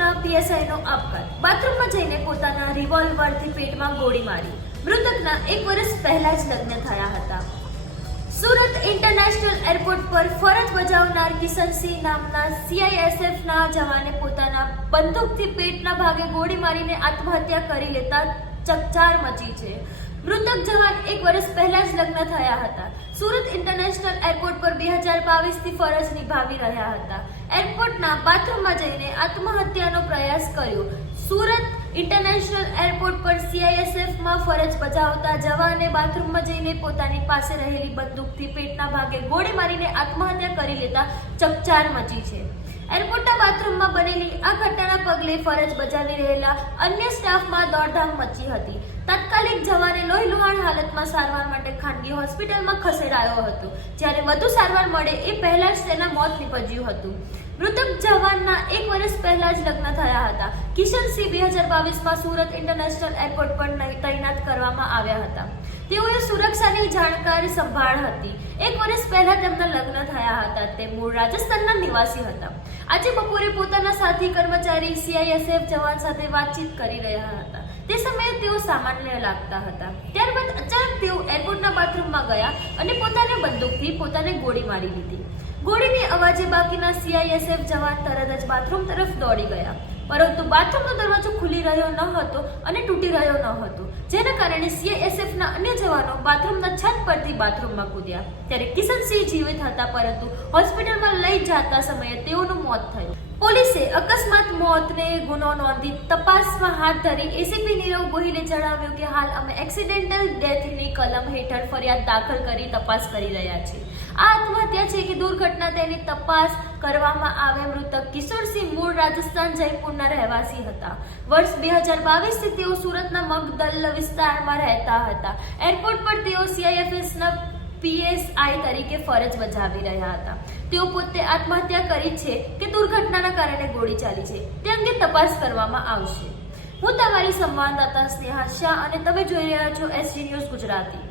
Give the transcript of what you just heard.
એસએફના પીએસઆઈનો આપઘાત, બાથરૂમમાં જઈને પોતાના રિવોલ્વરથી પેટમાં ગોળી મારી. મૃતકના 1 વર્ષ પહેલા જ લગ્ન થયા હતા. સુરત ઇન્ટરનેશનલ એરપોર્ટ પર ફરજ બજાવનાર કિશનસિંહ નામના સીઆઈએસએફના જવાને પોતાના બંદૂકથી પેટના ભાગે ગોળી મારીને આત્મહત્યા કરી લેતા ચકચાર મચી છે. મૃતક જવાન 1 વર્ષ પહેલા જ લગ્ન થયા હતા. સુરત ઇન્ટરનેશનલ એરપોર્ટ પર 2022 થી ફરજ નિભાવી રહ્યા હતા. એરપોર્ટના બાથરૂમમાં જઈને આત્મહત્યાનો પ્રયાસ કર્યો. સુરત ઇન્ટરનેશનલ એરપોર્ટ પર સીઆઈએસએફમાં ફરજ બજાવતા જવાને બાથરૂમમાં જઈને પોતાની પાસે રહેલી બંદૂકથી પેટના ભાગે ગોળી મારીને આત્મહત્યા કરી લેતા ચકચાર મચી છે. એરપોર્ટના બાથરૂમમાં બનેલી આ ઘટનાના પગલે ફરજ બજાવી રહેલા અન્ય સ્ટાફમાં દોડધામ મચી હતી. તાત્કાલિક જવાને લોહીલુહાણ હાલતમાં સારવાર માટે ખાનગી હોસ્પિટલમાં ખસેડાયો હતો. જ્યારે વધુ સારવાર મળે એ પહેલા જ તેના મોત નીપજ્યું હતું. મૃતક જવાનના 1 વર્ષ પહેલા જ લગ્ન થયા હતા. કિશનસિંહ 2022માં સુરત ઇન્ટરનેશનલ એરપોર્ટ પર તૈનાત કરવામાં આવ્યા હતા. તેઓએ સુરક્ષાની જાણકાર સંભાળ હતી. 1 વર્ષ પહેલા તેમના લગ્ન થયા હતા. તે મૂળ રાજસ્થાનના નિવાસી હતા. આજે બપોરે પોતાના સાથી કર્મચારી સીઆઈએસએફ જવાન સાથે વાતચીત કરી રહ્યા હતા. તે સમયે તેઓ સામાન્ય લાગતા હતા. ત્યારબાદ અચાનક તેઓ એરપોર્ટના બાથરૂમમાં ગયા અને પોતાની બંદૂકથી પોતાને ગોળી મારી દીધી. ગોળીની અવાજે બાકીના સીઆઈએસએફ જવાન તરત જ બાથરૂમ તરફ દોડી ગયા. પરંતુ બાથરૂમનો દરવાજો ખુલી રહ્યો ન હતો અને તૂટી રહ્યો ન હતો, જેના કારણે સીઆઈએસએફના અન્ય જવાનો બાથરૂમના છત પરથી બાથરૂમમાં કૂદ્યા. ત્યારે કિશનસિંહ જીવિત હતા, પરંતુ હોસ્પિટલમાં લઈ જતા સમયે તેઓનું મોત થયું. પોલીસે અકસ્માત મોતને ગુનો નોંધી તપાસમાં હાથ ધરી. એસીપી નીરવ ગોહિલે જણાવ્યું કે હાલ અમે એક્સિડેન્ટલ ડેથની કલમ હેઠળ ફરિયાદ દાખલ કરી તપાસ કરી રહ્યા છીએ. આ આત્મહત્યા છે કે દુર્ઘટના તેની તપાસ કરવામાં આવે. મૃતક કિશોરસિંહ મૂળ રાજસ્થાન જયપુરના રહેવાસી હતા. વર્ષ 2022 થી તેઓ સુરતના મગદલ વિસ્તારમાં રહેતા હતા. એરપોર્ટ પર તેઓ સીઆઈએસએફના પીએસઆઈ તરીકે ફરજ બજાવી રહ્યા હતા. તેઓ પોતે આત્મહત્યા કરી છે કે દુર્ઘટનાના કારણે ગોળી ચાલી છે તે અંગે તપાસ કરવામાં આવશે. હું તમારી સંવાદદાતા સ્નેહા શાહ અને તમે જોઈ રહ્યા છો એસજી ન્યૂઝ ગુજરાતી.